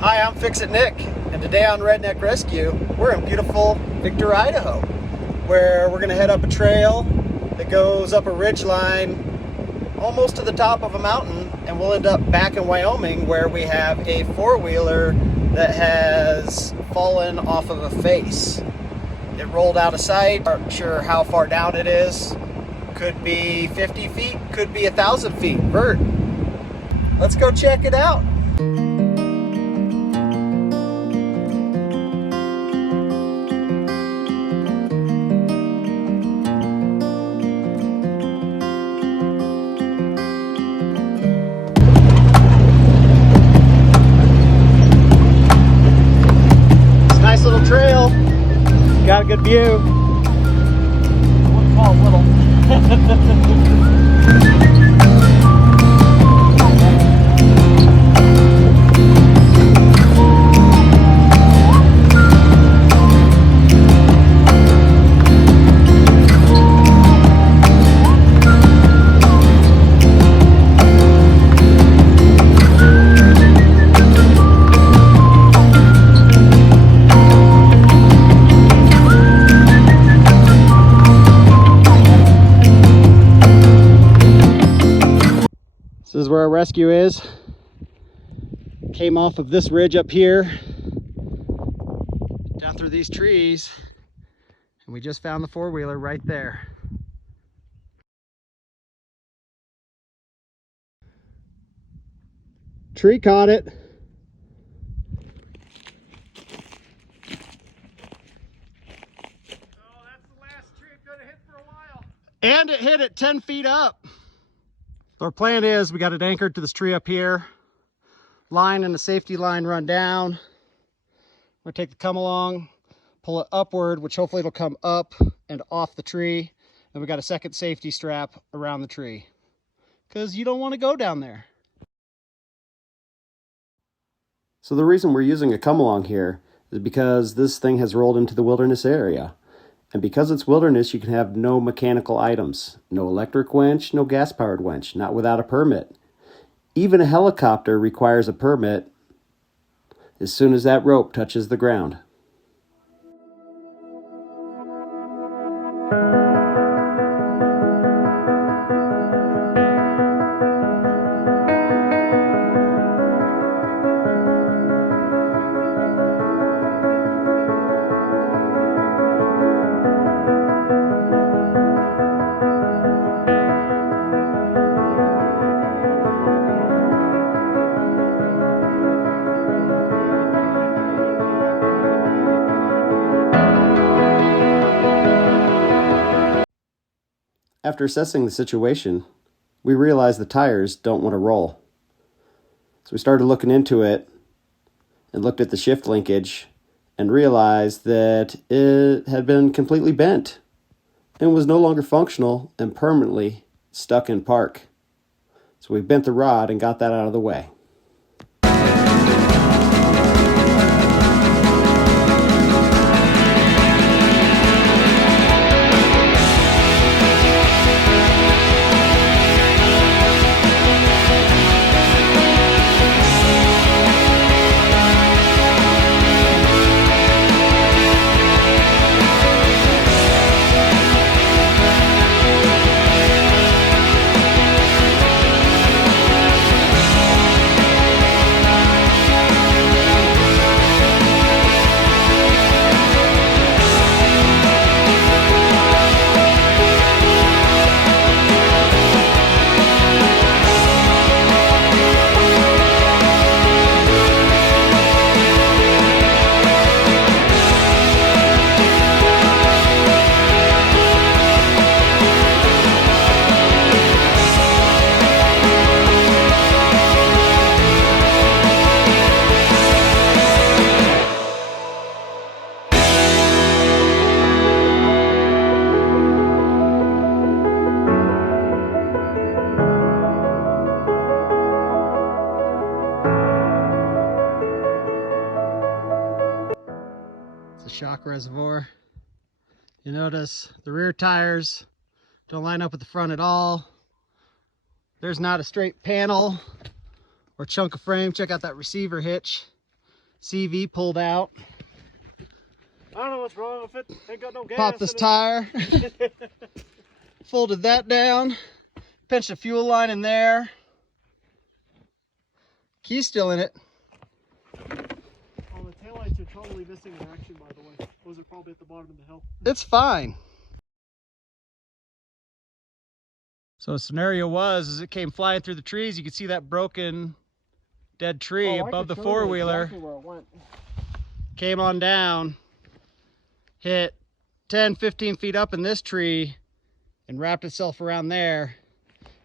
Hi, I'm Fix-It Nick, and today on Redneck Rescue, we're in beautiful Victor, Idaho, where we're going to head up a trail that goes up a ridge line almost to the top of a mountain, and we'll end up back in Wyoming where we have a four-wheeler that has fallen off of a face. It rolled out of sight. Aren't sure how far down it is. Could be 50 feet, could be 1,000 feet vert. Let's go check it out. Nice little trail. Got a good view. I wouldn't call it little. This is where our rescue is. Came off of this ridge up here, down through these trees, and we just found the four-wheeler right there. Tree caught it. Oh, that's the last tree it could have hit for a while. And it hit it 10 feet up. So our plan is we got it anchored to this tree up here. Line and the safety line run down. We're gonna take the come along, pull it upward, which hopefully it'll come up and off the tree. And we got a second safety strap around the tree because you don't want to go down there. So the reason we're using a come along here is because this thing has rolled into the wilderness area. And because it's wilderness, you can have no mechanical items. No electric winch, no gas-powered winch, not without a permit. Even a helicopter requires a permit as soon as that rope touches the ground. After assessing the situation, we realized the tires don't want to roll. So we started looking into it and looked at the shift linkage and realized that it had been completely bent and was no longer functional and permanently stuck in park. So we bent the rod and got that out of the way. Shock reservoir. You notice the rear tires don't line up with the front at all. There's not a straight panel or chunk of frame. Check out that receiver hitch. CV pulled out. I don't know what's wrong with it. Ain't got no gas. Popped this in it. tire. Folded that down. Pinched a fuel line in there. Key's still in it. Oh, the taillights are totally missing in action, by the way. Those are probably at the bottom of the hill. It's fine. So the scenario was, as it came flying through the trees, you could see that broken dead tree above the four-wheeler. Exactly where it went. Came on down, hit 10, 15 feet up in this tree, and wrapped itself around there.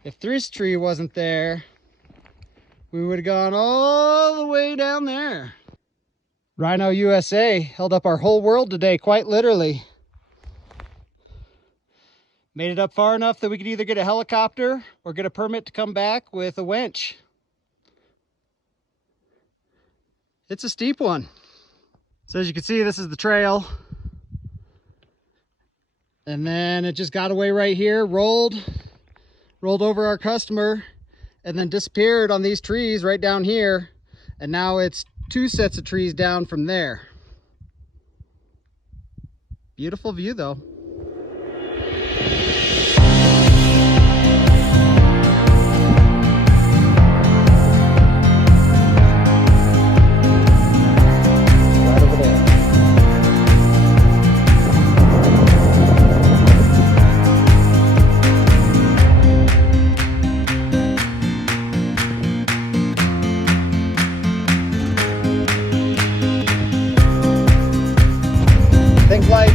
If this tree wasn't there, we would have gone all the way down there. Rhino USA held up our whole world today, quite literally. Made it up far enough that we could either get a helicopter or get a permit to come back with a winch. It's a steep one. So as you can see, this is the trail. And then it just got away right here, rolled over our customer, and then disappeared on these trees right down here. And now it's 2 sets of trees down from there. Beautiful view though. Right over there. Think light.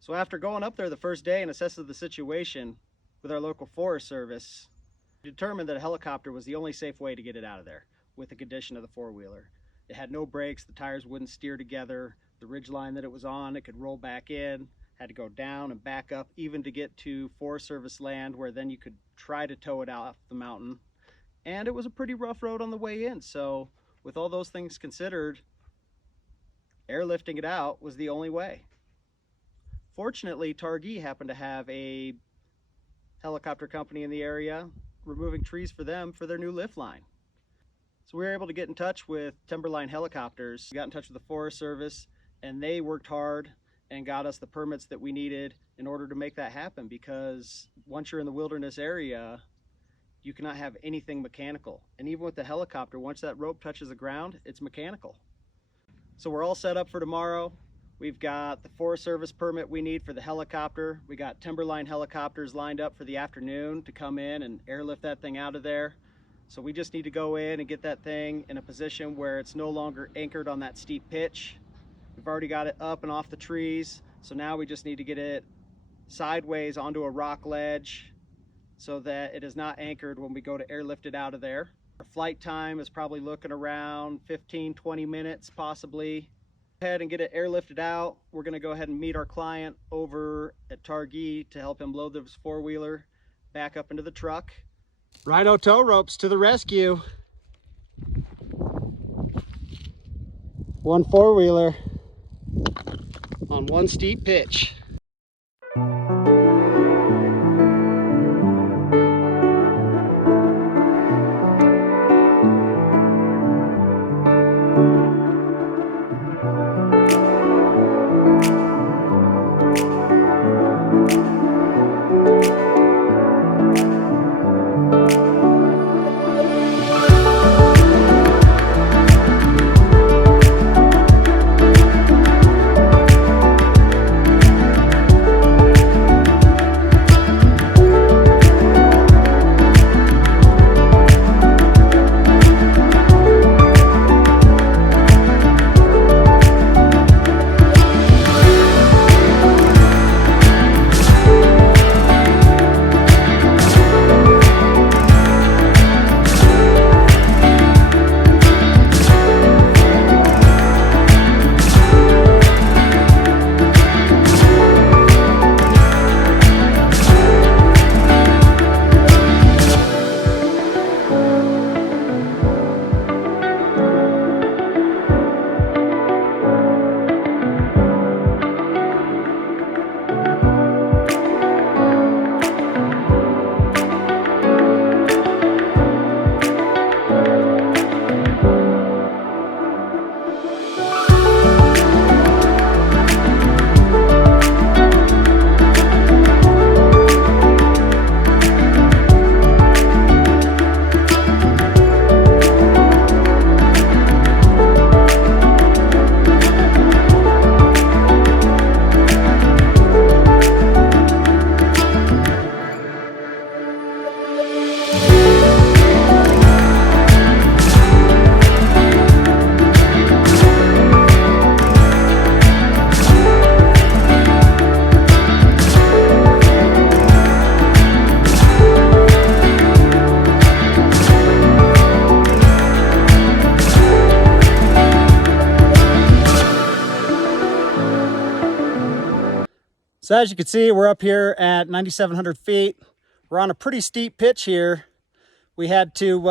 So after going up there the first day and assessing the situation with our local Forest Service, we determined that a helicopter was the only safe way to get it out of there with the condition of the four-wheeler. It had no brakes, the tires wouldn't steer together, the ridge line that it was on, it could roll back in, had to go down and back up even to get to Forest Service land where then you could try to tow it off the mountain. And it was a pretty rough road on the way in, so with all those things considered, airlifting it out was the only way. Fortunately, Targhee happened to have a helicopter company in the area removing trees for them for their new lift line. So we were able to get in touch with Timberline Helicopters. We got in touch with the Forest Service, and they worked hard and got us the permits that we needed in order to make that happen, because once you're in the wilderness area, you cannot have anything mechanical. And even with the helicopter, once that rope touches the ground, it's mechanical. So we're all set up for tomorrow. We've got the Forest Service permit we need for the helicopter. We got Timberline Helicopters lined up for the afternoon to come in and airlift that thing out of there. So we just need to go in and get that thing in a position where it's no longer anchored on that steep pitch. We've already got it up and off the trees, so now we just need to get it sideways onto a rock ledge so that it is not anchored when we go to airlift it out of there. Our flight time is probably looking around 15-20 minutes possibly. Go ahead and get it airlifted out. We're going to go ahead and meet our client over at Targhee to help him load this four-wheeler back up into the truck. Rhino tow ropes to the rescue. One four-wheeler on one steep pitch. So as you can see, we're up here at 9,700 feet. We're on a pretty steep pitch here. We had to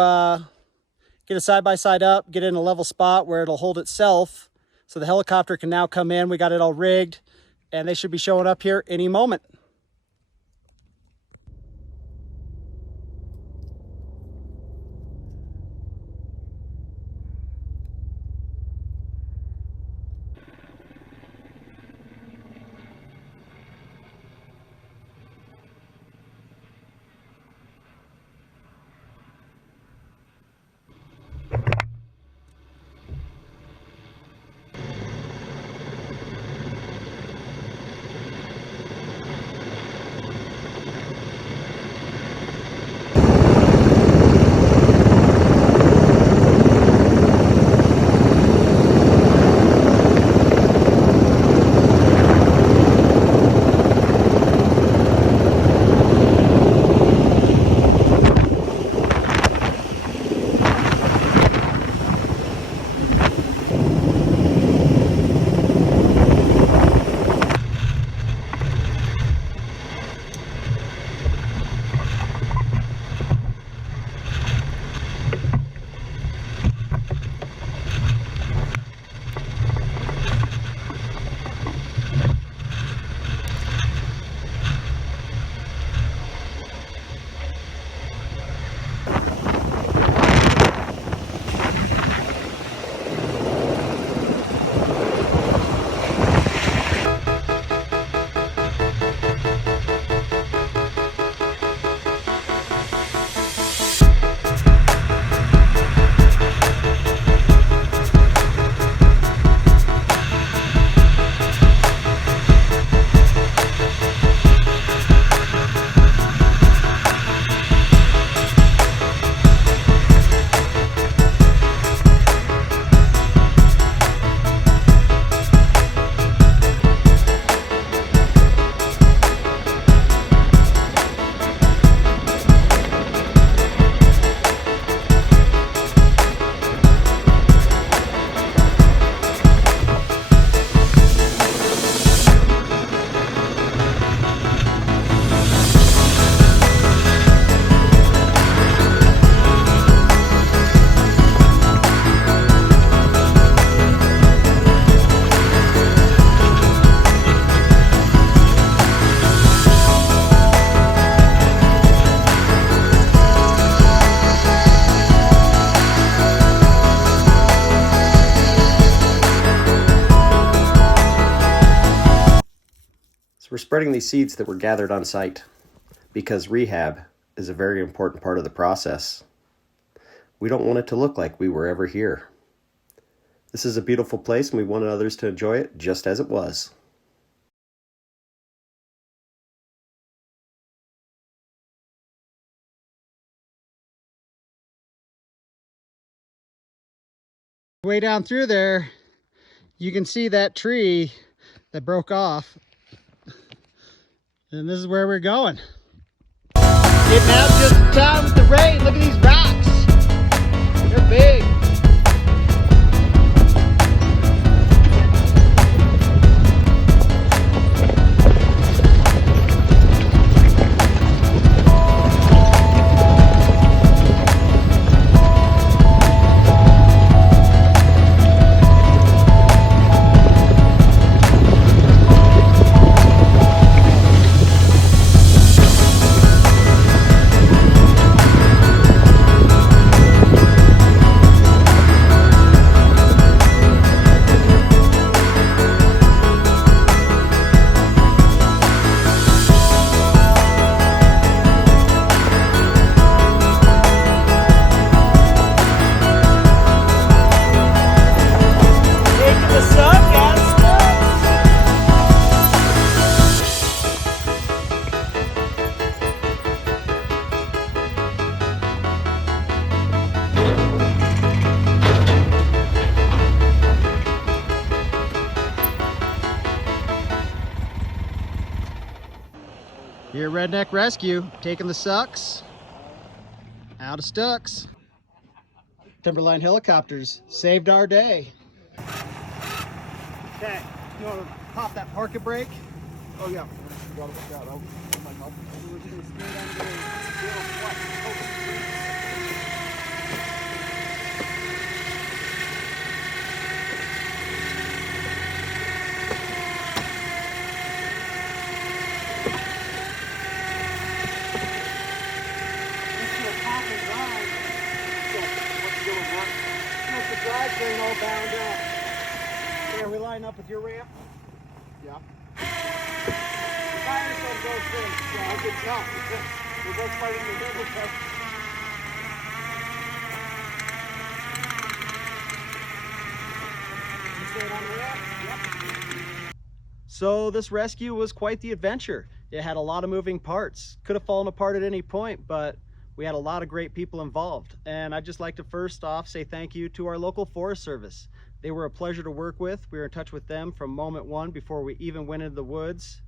get a side-by-side up, get in a level spot where it'll hold itself. So the helicopter can now come in. We got it all rigged, and they should be showing up here any moment. So we're spreading these seeds that were gathered on site because rehab is a very important part of the process. We don't want it to look like we were ever here. This is a beautiful place and we wanted others to enjoy it just as it was. Way down through there, you can see that tree that broke off. And this is where we're going. Getting out just in time with the rain. Look at these rocks. They're big. Here at Redneck Rescue, taking the sucks out of Stucks. Timberline Helicopters saved our day. Okay, you want to pop that parking brake? Oh yeah. gotta look that out. That might help. We're just gonna skate under the drivetrain all bound up. There, we line up with your ramp. Yeah. The fire zone goes first. Yeah, I can tell. We're both fighting the middle. You staying on the ramp? Yep. So this rescue was quite the adventure. It had a lot of moving parts. Could have fallen apart at any point, but we had a lot of great people involved. And I'd just like to first off say thank you to our local Forest Service. They were a pleasure to work with. We were in touch with them from moment one before we even went into the woods.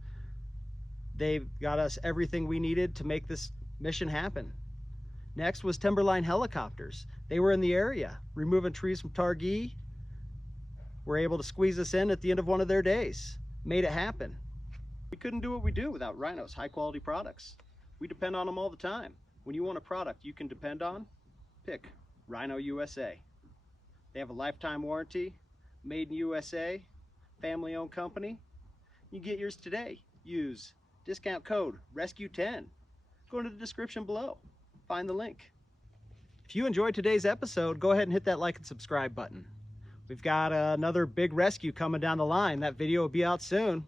They got us everything we needed to make this mission happen. Next was Timberline Helicopters. They were in the area, removing trees from Targhee. Were able to squeeze us in at the end of one of their days. Made it happen. We couldn't do what we do without Rhino's high quality products. We depend on them all the time. When you want a product you can depend on, pick Rhino USA. They have a lifetime warranty, made in USA, family owned company. You can get yours today. Use discount code RESCUE10. Go into the description below. Find the link. If you enjoyed today's episode, go ahead and hit that like and subscribe button. We've got another big rescue coming down the line. That video will be out soon.